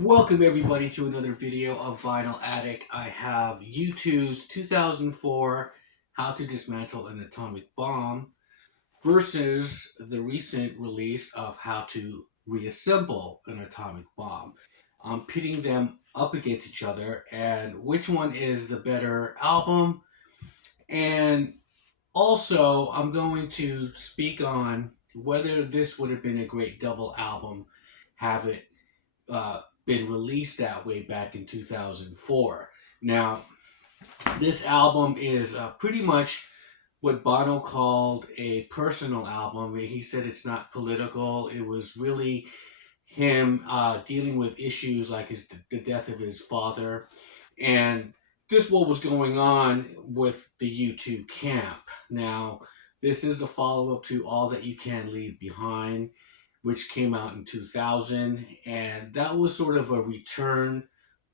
Welcome everybody to another video of Vinyl Addict. I have U2's 2004 How to Dismantle an Atomic Bomb versus the recent release of How to Reassemble an Atomic Bomb. I'm pitting them up against each other and which one is the better album, and also I'm going to speak on whether this would have been a great double album have it been released that way back in 2004. Now, this album is pretty much what Bono called a personal album. He said it's not political. It was really him dealing with issues like the death of his father and just what was going on with the U2 camp. Now, this is the follow up to All That You Can Leave Behind, which came out in 2000. And that was sort of a return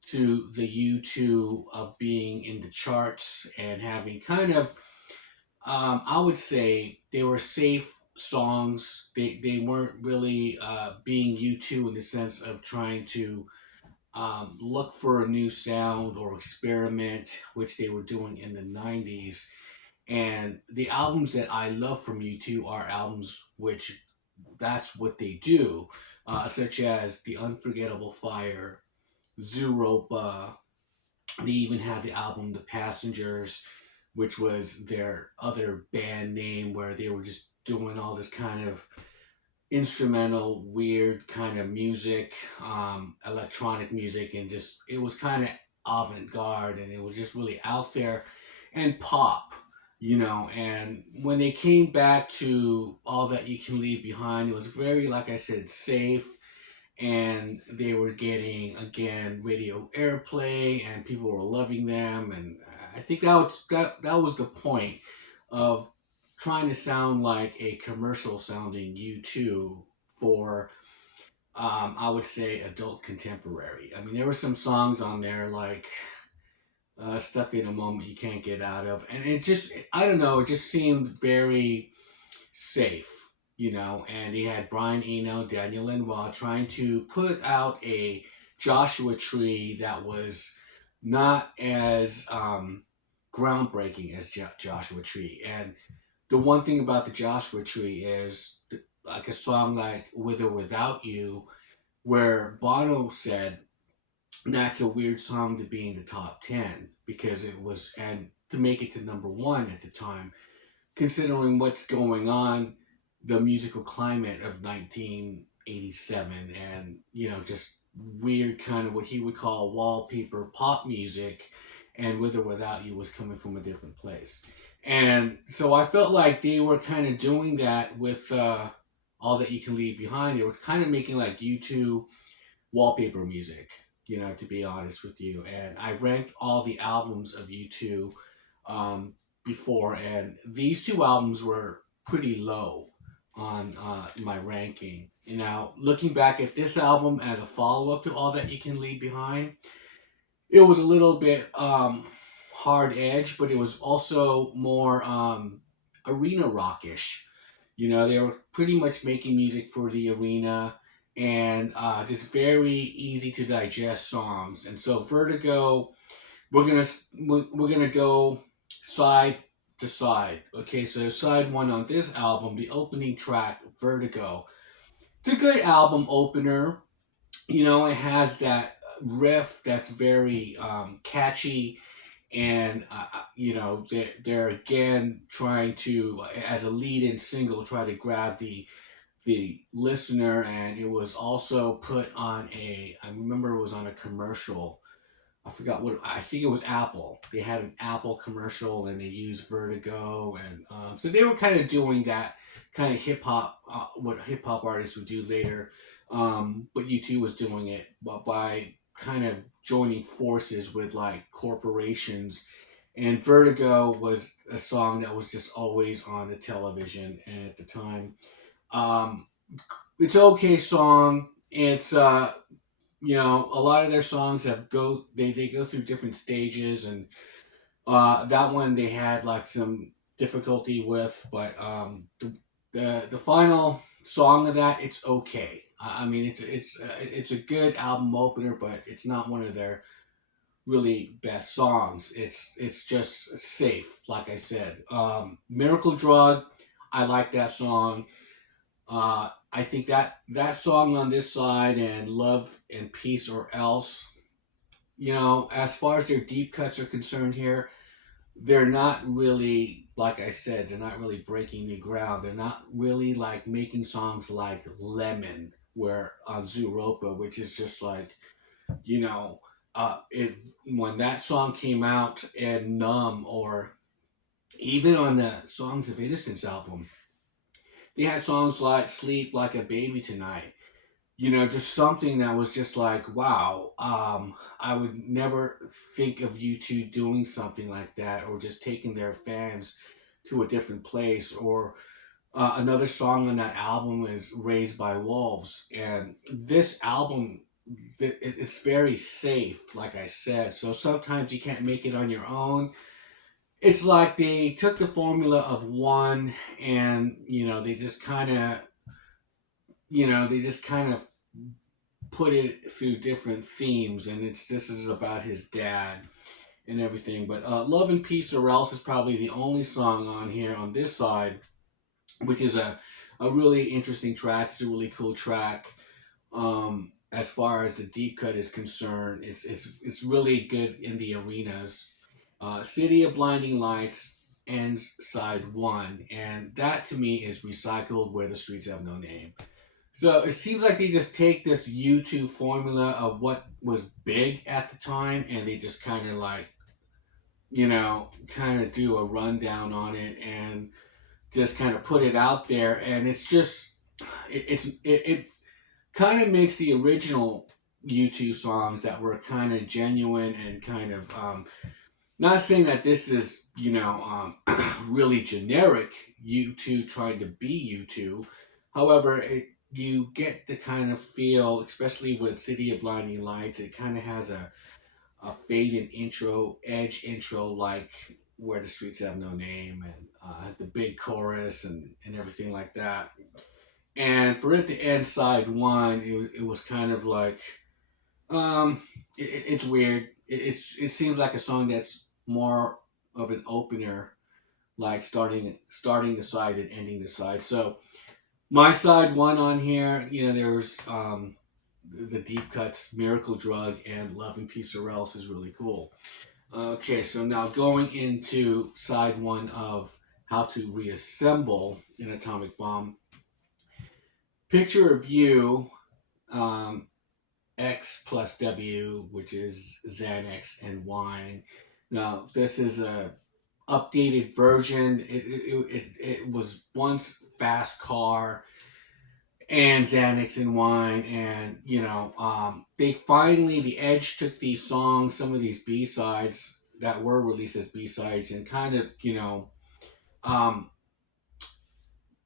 to the U2 of being in the charts and having kind of, I would say, they were safe songs. They weren't really being U2 in the sense of trying to look for a new sound or experiment, which they were doing in the 90s. And the albums that I love from U2 are albums which that's what they do, such as The Unforgettable Fire, Zooropa. They even had the album The Passengers, which was their other band name, where they were just doing all this kind of instrumental, weird kind of music, electronic music, and just it was kind of avant garde and it was just really out there and pop. And when they came back to All That You Can Leave Behind, it was very, like I said, safe, and they were getting again radio airplay and people were loving them, and I think that was the point of trying to sound like a commercial sounding U2 for I would say adult contemporary. I mean, there were some songs on there like Stuck in a Moment You Can't Get Out of, and it just, I don't know, it just seemed very safe. And he had Brian Eno, Daniel Lanois trying to put out a Joshua Tree that was not as groundbreaking as Joshua Tree. And the one thing about the Joshua Tree is like a song like With or Without You, where Bono said that's a weird song to be in the top 10 because it was, and to make it to number one at the time, considering what's going on, the musical climate of 1987, and just weird kind of what he would call wallpaper pop music, and With or Without You was coming from a different place. And so I felt like they were kind of doing that with All That You Can Leave Behind. They were kind of making like U2 wallpaper music, to be honest with you. And I ranked all the albums of U2 um, before, and these two albums were pretty low on my ranking. Now, looking back at this album as a follow up to All That You Can Leave Behind, it was a little bit hard edge, but it was also more arena rockish. They were pretty much making music for the arena and just very easy to digest songs. And so Vertigo, we're gonna go side to side. Okay, so side one on this album, the opening track, Vertigo. It's a good album opener. It has that riff that's very catchy, and they're again trying to, as a lead-in single, try to grab the listener, and it was also put on I remember it was on a commercial. I forgot what, I think it was Apple. They had an Apple commercial and they used Vertigo, and so they were kind of doing that kind of hip hop, what hip hop artists would do later. But U2 was doing it, but by kind of joining forces with like corporations. And Vertigo was a song that was just always on the television at the time. Um, it's an okay song. It's a lot of their songs they go through different stages, and that one they had like some difficulty with, but the final song of that, it's okay. I mean, it's a good album opener, but it's not one of their really best songs. It's just safe, like I said. Miracle Drug, I like that song. I think that song on this side and Love and Peace or Else, as far as their deep cuts are concerned here, they're not really, like I said, they're not really breaking new ground. They're not really like making songs like Lemon, where on Zooropa, which is just like, you know, if when that song came out and Numb, or even on the Songs of Innocence album, they had songs like Sleep Like a Baby Tonight. Just something that was just like, wow, I would never think of you two doing something like that, or just taking their fans to a different place. Or another song on that album is Raised by Wolves. And this album, it's very safe, like I said. So sometimes you can't make it on your own. It's like they took the formula of one, and, they just kind of put it through different themes, and this is about his dad and everything. But Love and Peace or Else is probably the only song on here on this side, which is a really interesting track. It's a really cool track. As far as the deep cut is concerned, it's really good in the arenas. City of Blinding Lights ends side one, and that to me is recycled Where the Streets Have No Name. So it seems like they just take this YouTube formula of what was big at the time, and they just kind of like, kind of do a rundown on it, and just kind of put it out there. And it's just, it kind of makes the original YouTube songs that were kind of genuine and kind of, not saying that this is, really generic U2 trying to be U2. However, you get the kind of feel, especially with City of Blinding Lights, it kind of has a faded intro, edge intro, like Where the Streets Have No Name, and the big chorus and everything like that. And for it to end side one, it was kind of like, it's weird. It seems like a song that's more of an opener, like starting the side and ending the side. So my side one on here, there's the deep cuts, Miracle Drug, and Love and Peace or Else is really cool. Okay, so now going into side one of How to Reassemble an Atomic Bomb. Picture of You, um, X plus W, which is Xanax and wine. Now, this is a updated version. It was once Fast Car and Xanax and wine, and they finally, the Edge took these songs, some of these B sides that were released as B sides, and kind of um,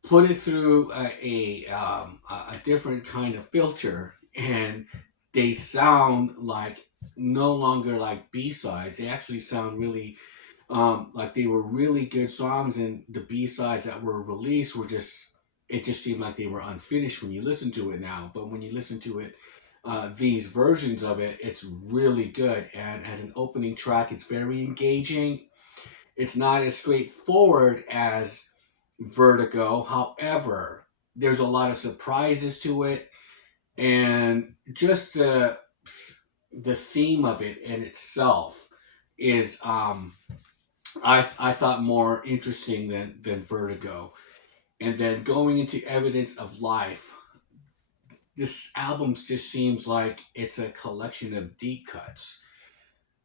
put it through a different kind of filter, and they sound like no longer like B sides. They actually sound really like they were really good songs, and the B sides that were released were just, it just seemed like they were unfinished when you listen to it now. But when you listen to it, these versions of it, it's really good. And as an opening track, it's very engaging. It's not as straightforward as Vertigo. However, there's a lot of surprises to it, and just the theme of it in itself is, I thought more interesting than Vertigo. And then going into Evidence of Life, this album just seems like it's a collection of deep cuts,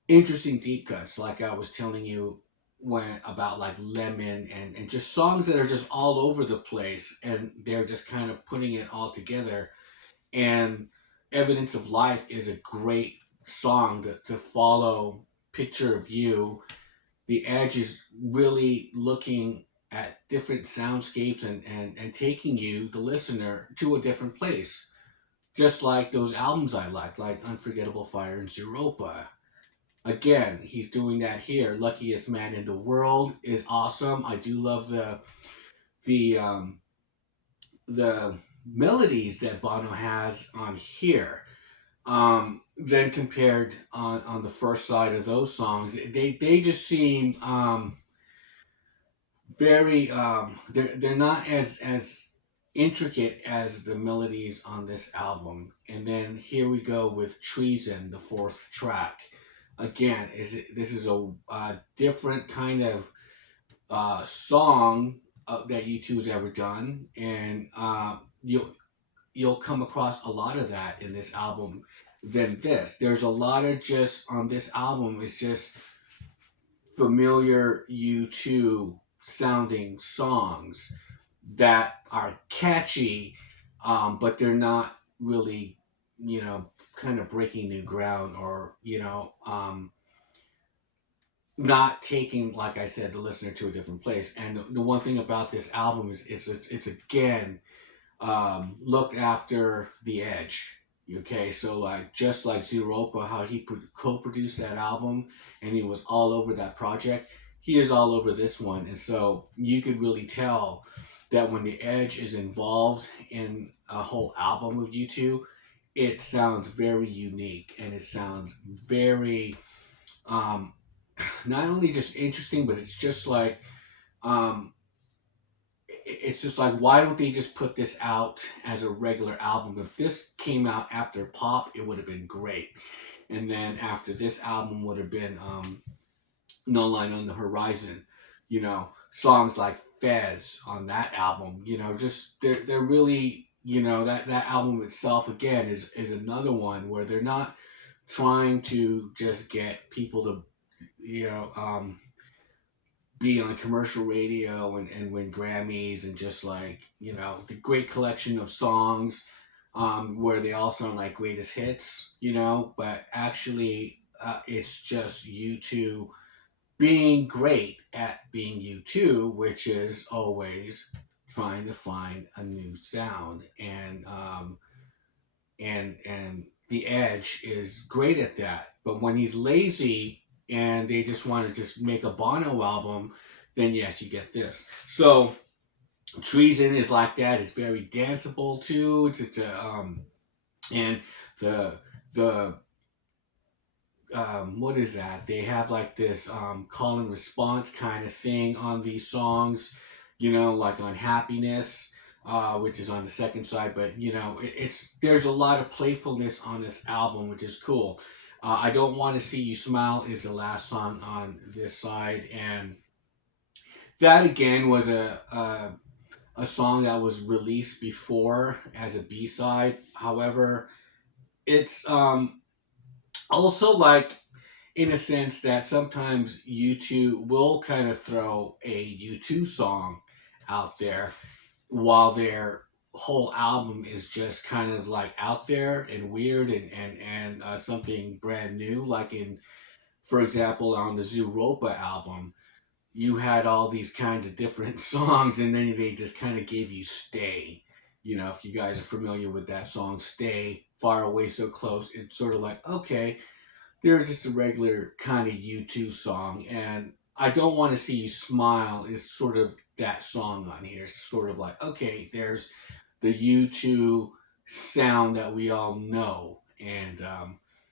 interesting deep cuts, like I was telling you when about like Lemon, and just songs that are just all over the place, and they're just kind of putting it all together. And Evidence of Life is a great song to follow Picture of You. The Edge is really looking at different soundscapes, and taking you, the listener, to a different place. Just like those albums I like Unforgettable Fire and Zeropa. Again, he's doing that here. Luckiest Man in the World is awesome. I do love the melodies that Bono has on here, than compared on the first side of those songs. They just seem very they're not as intricate as the melodies on this album. And then here we go with Treason, the fourth track. Again, this is a different kind of song that U2 has ever done, and you'll come across a lot of that in this album than this. There's a lot of just on this album. It's just familiar U2 sounding songs that are catchy, but they're not really, you know, kind of breaking new ground, or not taking, like I said, the listener to a different place. And the one thing about this album is it's again looked after the Edge. Okay, so like just like Zeropa, how he co-produced that album and he was all over that project, he is all over this one, and so you could really tell that when the Edge is involved in a whole album of U2, it sounds very unique and it sounds very um, not only just interesting, but it's just like um, it's just like, why don't they just put this out as a regular album? If this came out after Pop, it would have been great. And then after this album would have been No Line on the Horizon. Songs like Fez on that album. Just they're really, that album itself again is another one where they're not trying to just get people to you know be on commercial radio and win Grammys, and just like, the great collection of songs where they all sound like greatest hits, but actually it's just U2 being great at being U2, which is always trying to find a new sound. And the Edge is great at that. But when he's lazy and they just want to just make a Bono album, then yes, you get this. So Treason is like that. It's very danceable too. It's a and the what is that? They have like this call and response kind of thing on these songs, like on Happiness, which is on the second side. But it's there's a lot of playfulness on this album, which is cool. I Don't Want to See You Smile is the last song on this side, and that again was a song that was released before as a B side. However, it's also like, in a sense, that sometimes U2 will kind of throw a U2 song out there while their whole album is just kind of like out there and weird and something brand new. Like in, for example, on the Zooropa album, you had all these kinds of different songs, and then they just kind of gave you Stay. If you guys are familiar with that song, Stay, Far Away So Close, it's sort of like, okay, there's just a regular kind of U2 song, and I Don't Want to See You Smile is sort of that song on here. It's sort of like, okay, there's the U2 sound that we all know, and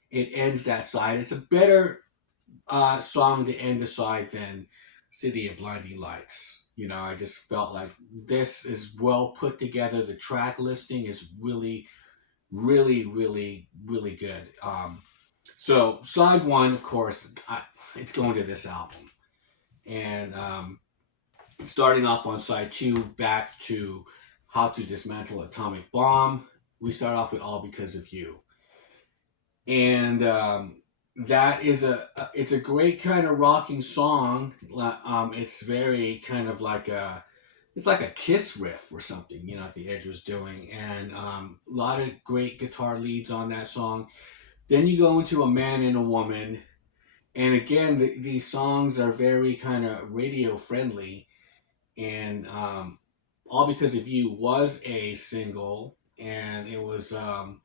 it ends that side. It's a better song to end the side than City of Blinding Lights. I just felt like this is well put together. The track listing is really, really, really, really good. So side one, of course, it's going to this album, and starting off on side two, back to How to Dismantle Atomic Bomb. We start off with All Because of You, and that is it's a great kind of rocking song. It's very kind of like it's like a Kiss riff or something, that the Edge was doing, and a lot of great guitar leads on that song. Then you go into A Man and a Woman, and again, these songs are very kind of radio friendly, and All Because of You was a single, and it was so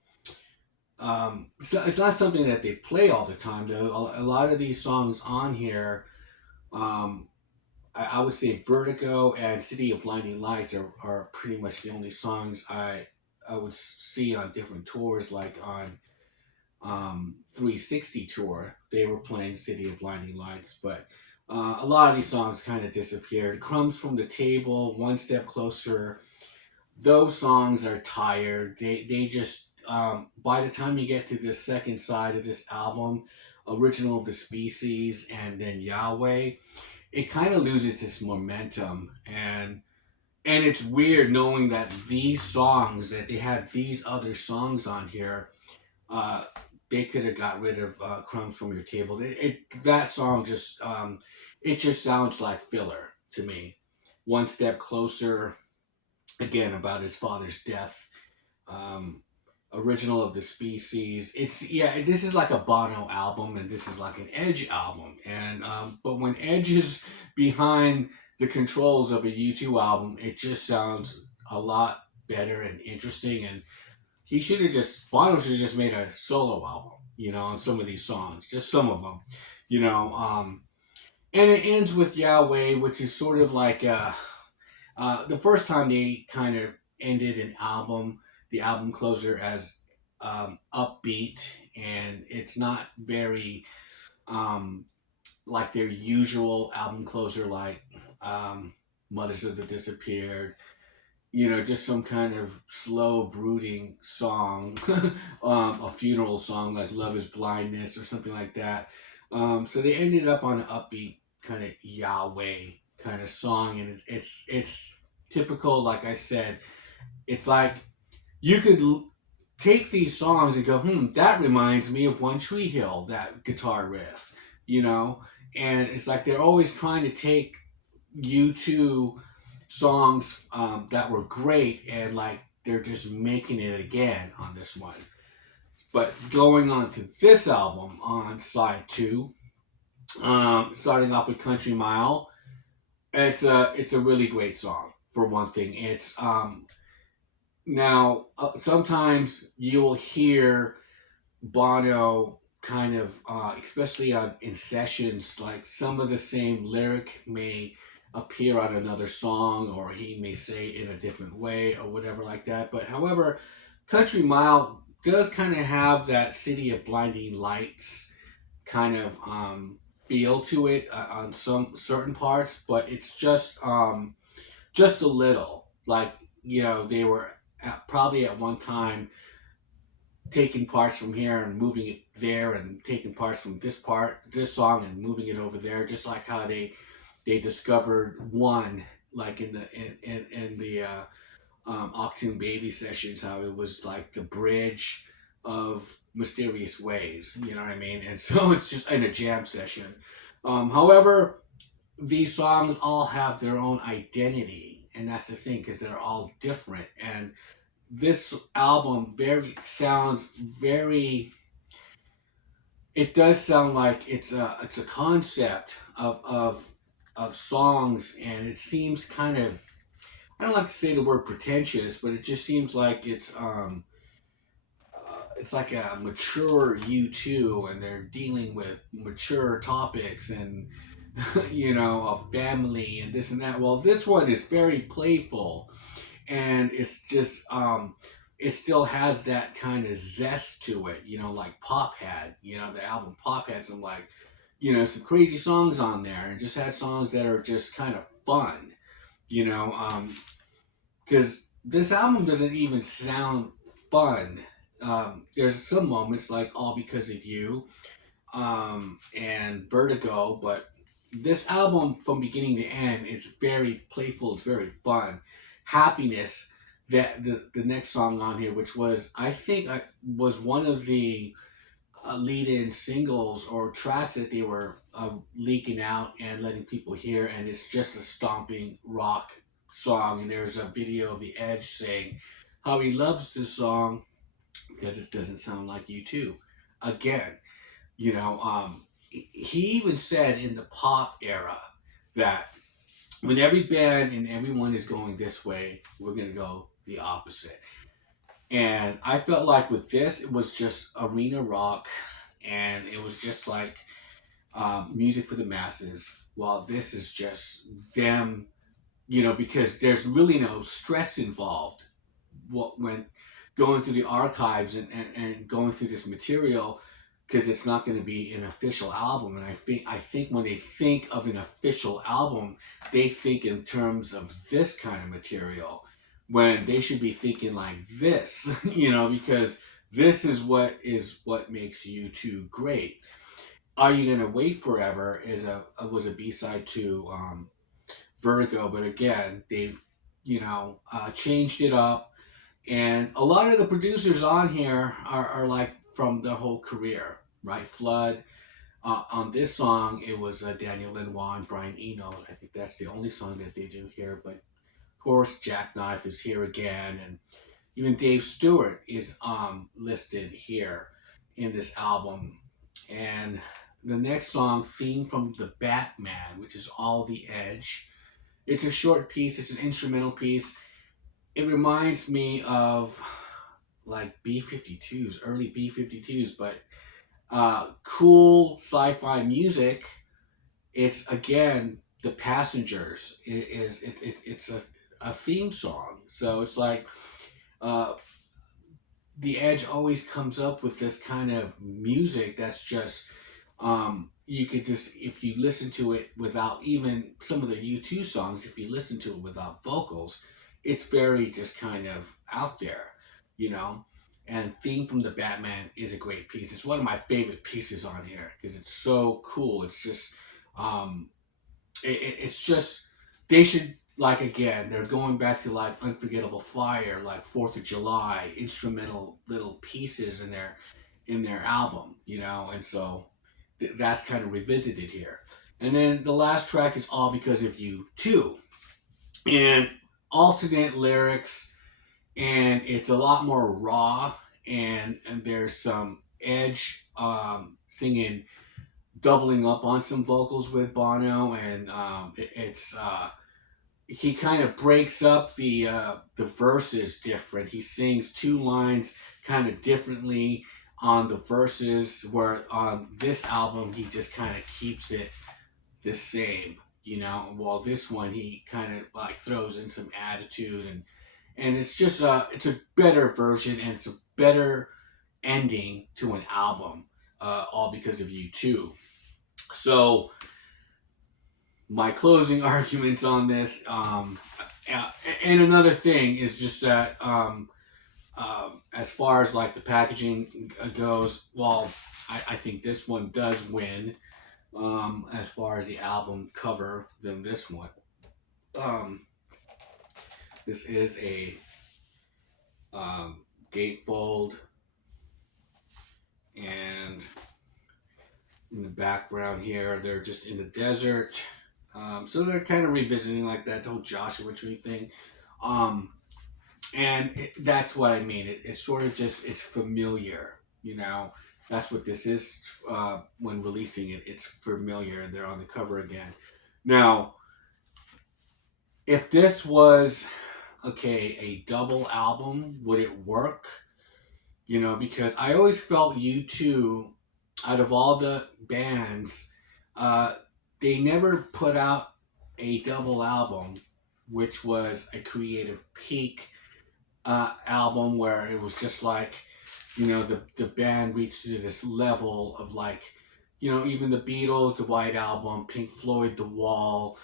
it's not something that they play all the time though. A lot of these songs on here, um, I would say Vertigo and City of Blinding Lights are pretty much the only songs I I would see on different tours, like on 360 tour, they were playing City of Blinding Lights, but a lot of these songs kind of disappeared. Crumbs from the Table, One Step Closer, those songs are tired. They just by the time you get to the second side of this album, Original of the Species and then Yahweh, it kind of loses its momentum, and it's weird knowing that these songs that they had these other songs on here, uh, they could have got rid of Crumbs from Your Table. That song just it just sounds like filler to me. One Step Closer, again about his father's death. Um, Original of the Species. It's yeah. This is like a Bono album, and this is like an Edge album. And but when Edge is behind the controls of a U2 album, it just sounds a lot better and interesting. And he should have just Bono should have just made a solo album, on some of these songs, just some of them, you know. And it ends with Yahweh, which is sort of like the first time they kind of ended an album, the album closer as upbeat, and it's not very um, like their usual album closer, like um, Mothers of the Disappeared. Just some kind of slow, brooding song, a funeral song like Love is Blindness or something like that. So they ended up on an upbeat kind of Yahweh kind of song, and it's typical. Like I said, it's like you could take these songs and go, that reminds me of One Tree Hill, that guitar riff, you know, and it's like they're always trying to take U2 songs that were great and like they're just making it again on this one. But going on to this album on side two, starting off with Country Mile, it's a really great song for one thing. It's now sometimes you'll hear Bono kind of, especially in sessions, like some of the same lyric may appear on another song, or he may say it in a different way, or whatever like that. But however, Country Mile does kind of have that City of Blinding Lights kind of feel to it on some certain parts, but it's just a little. Like they were probably at one time taking parts from here and moving it there, and taking parts from this song and moving it over there, just like how they discovered one, like in the Octune Baby sessions, how it was like the bridge of Mysterious Ways, you know what I mean? And so it's just in a jam session. However, these songs all have their own identity, and that's the thing, because they're all different. And this album sounds very, it does sound like it's a concept of songs, and it seems kind of, I don't like to say the word pretentious, but it just seems like it's like a mature U2, and they're dealing with mature topics, and a family and this and that. Well, this one is very playful, and it's just it still has that kind of zest to it, like Pop had. The album Pop had some, like, some crazy songs on there, and just had songs that are just kind of fun, you know because this album doesn't even sound fun. There's some moments like All Because of You, and Vertigo, but this album from beginning to end, it's very playful, it's very fun. Happiness, that the next song on here, which was, I think, was one of the lead-in singles or tracks that they were leaking out and letting people hear, and it's just a stomping rock song. And there's a video of the Edge saying how he loves this song because it doesn't sound like U2. Again, he even said in the pop era that when every band and everyone is going this way, we're going to go the opposite. And I felt like with this, it was just arena rock, and it was just like music for the masses. While this is just them, because there's really no stress involved. what when going through the archives and going through this material, because it's not going to be an official album. And I think when they think of an official album, they think in terms of this kind of material, when they should be thinking like this, because this is what makes you two great. Are You Gonna Wait Forever is a was a B-side to Vertigo, but again they changed it up, and a lot of the producers on here are like from the whole career, right? Flood. On this song, it was Daniel Lanois and Brian Eno. I think that's the only song that they do here. But of course, Jackknife is here again, and even Dave Stewart is listed here in this album. And the next song, Theme from the Batman, which is All the Edge. It's a short piece, it's an instrumental piece. It reminds me of like B 52s, early B 52s, but cool sci fi music. It's again, The Passengers it's a theme song. So it's like uh, the Edge always comes up with this kind of music that's just you could just, if you listen to it without even some of the U2 songs, if you listen to it without vocals, it's very just kind of out there, you know. And Theme from the Batman is a great piece. It's one of my favorite pieces on here because it's so cool. It's just um, it's just they should, like, again, they're going back to like Unforgettable Fire, like Fourth of July, instrumental little pieces in their album, and so that's kind of revisited here. And then the last track is All Because of You Too, and alternate lyrics, and it's a lot more raw, and there's some Edge singing, doubling up on some vocals with Bono, and it's he kind of breaks up the verses different. He sings two lines kind of differently on the verses, where on this album he just kind of keeps it the same. While this one he kind of like throws in some attitude, and it's a better version, and it's a better ending to an album. All Because of You Too. So my closing arguments on this, and another thing is just that as far as like the packaging goes, well, I think this one does win as far as the album cover than this one. Um, this is a gatefold, and in the background here, they're just in the desert. So they're kind of revisiting like that whole Joshua Tree thing. Um, and that's what I mean. It's sort of just, it's familiar, That's what this is when releasing it. It's familiar, and they're on the cover again. Now, if this was, okay, a double album, would it work? Because I always felt U2, out of all the bands, uh, they never put out a double album, which was a Creative Peak album where it was just like, the band reached to this level of like, even the Beatles, the White Album, Pink Floyd, The Wall,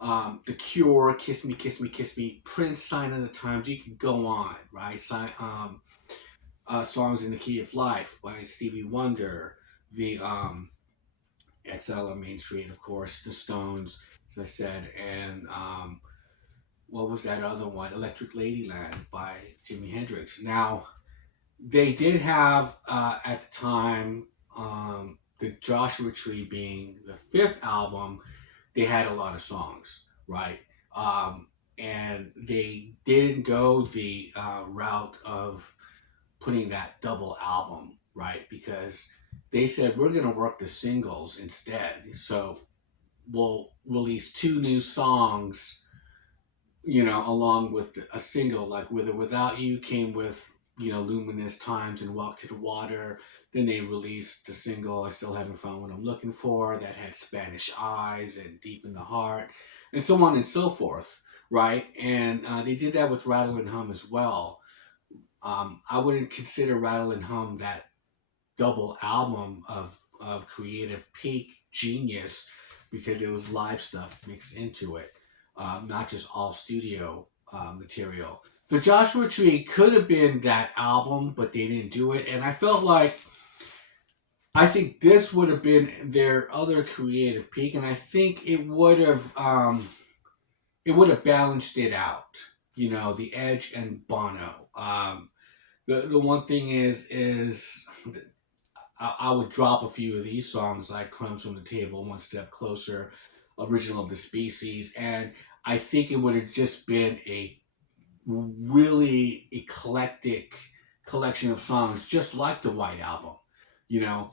The Cure, Kiss Me, Kiss Me, Kiss Me, Prince, Sign of the Times. You could go on, right? Songs in the Key of Life by Stevie Wonder, the XL Main Street, of course, the Stones, as I said, and what was that other one? Electric Ladyland by Jimi Hendrix. Now, they did have at the time, the Joshua Tree being the fifth album, they had a lot of songs, right? And they didn't go the route of putting that double album, right? Because they said, we're going to work the singles instead. So we'll release two new songs, along with a single, like With or Without You came with, Luminous Times and Walk to the Water. Then they released the single, I Still Haven't Found What I'm Looking For, that had Spanish Eyes and Deep in the Heart, and so on and so forth, right? And they did that with Rattle and Hum as well. I wouldn't consider Rattle and Hum that double album of creative peak genius because it was live stuff mixed into it, not just all studio material. The Joshua Tree could have been that album, but they didn't do it, and I felt like I think this would have been their other creative peak, and I think it would have balanced it out. You know, the Edge and Bono. The one thing is I would drop a few of these songs like Crumbs from the Table, One Step Closer, Original of the Species, and I think it would have just been a really eclectic collection of songs, just like the White Album, you know,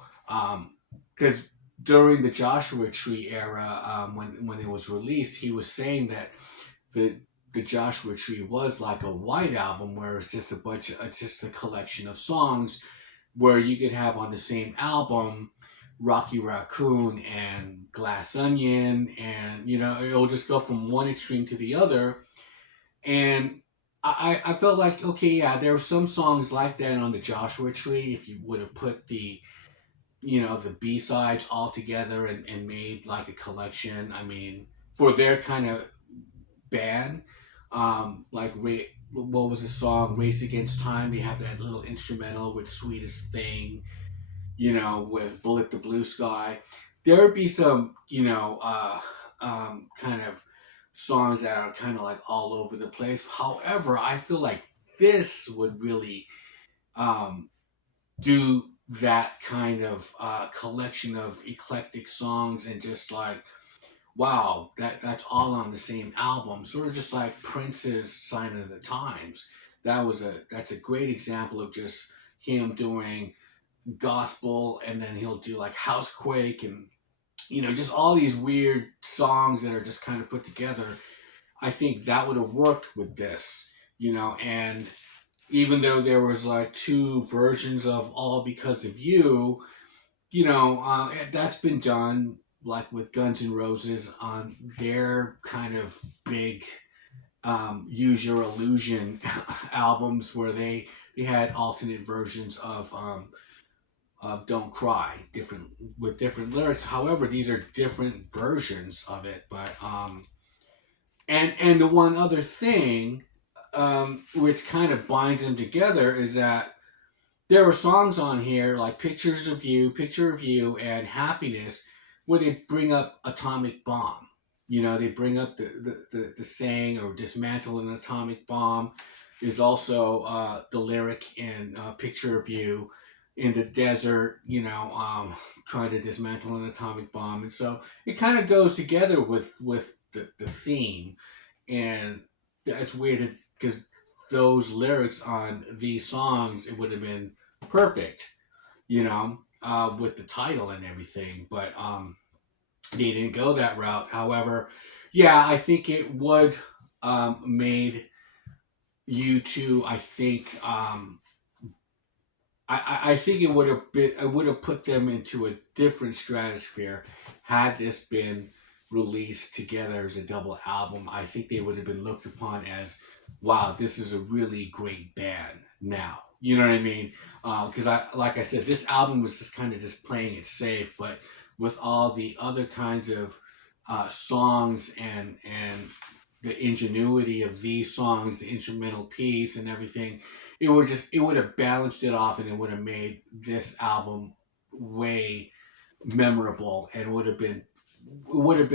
because during the Joshua Tree era, when it was released, he was saying that the the Joshua Tree was like a White Album, where it's just a bunch of just a collection of songs where you could have on the same album Rocky Raccoon and Glass Onion, and you know it'll just go from one extreme to the other. And I felt like okay, yeah, there were some songs like that on the Joshua Tree. If you would have put the the B sides all together and made like a collection, I mean, for their kind of band, like what was the song Race Against Time? They have that little instrumental with Sweetest Thing, with Bullet the Blue Sky. There would be some, kind of songs that are kind of like all over the place. However, I feel like this would really um, do that kind of collection of eclectic songs and just like, wow, that's all on the same album. Sort of just like Prince's Sign of the Times. That's a great example of just him doing gospel, and then he'll do like Housequake, and just all these weird songs that are just kind of put together. I think that would have worked with this, and even though there was like two versions of All Because of You, that's been done like with Guns N' Roses on their kind of big Use Your Illusion albums, where they had alternate versions of Don't Cry, different with different lyrics. However, these are different versions of it. But and the one other thing, which kind of binds them together, is that there are songs on here like Picture of You, and Happiness, where they bring up Atomic Bomb. They bring up the saying or dismantle an atomic bomb is also the lyric in Picture of You, in the desert, trying to dismantle an atomic bomb. And so it kind of goes together with the theme. And that's weird because those lyrics on these songs, it would have been perfect, with the title and everything. But they didn't go that route. However, yeah, I think it would made U2. I think it would have put them into a different stratosphere had this been released together as a double album. I think they would have been looked upon as, wow, this is a really great band now. You know what I mean? Because like I said, this album was just kind of just playing it safe, but with all the other kinds of songs and the ingenuity of these songs, the instrumental piece and everything, it would have balanced it off, and it would have made this album way memorable, and would have been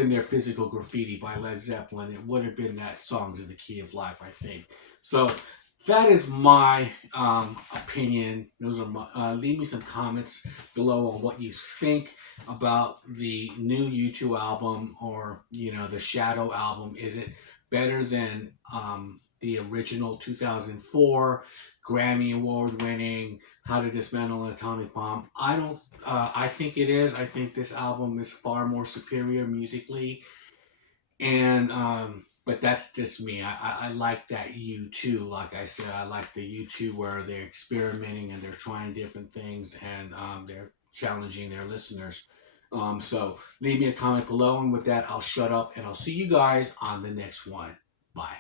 their Physical Graffiti by Led Zeppelin. It would have been that Songs of the Key of Life, I think. So that is my opinion. Those are my. Leave me some comments below on what you think about the new U2 album, or the Shadow album. Is it better than the original 2004 Grammy Award winning How to Dismantle an Atomic Bomb? I don't. I think it is. I think this album is far more superior musically, and but that's just me. I like that U2. Like I said, I like the U2 where they're experimenting and they're trying different things, and they're challenging their listeners. So leave me a comment below, and with that, I'll shut up and I'll see you guys on the next one. Bye.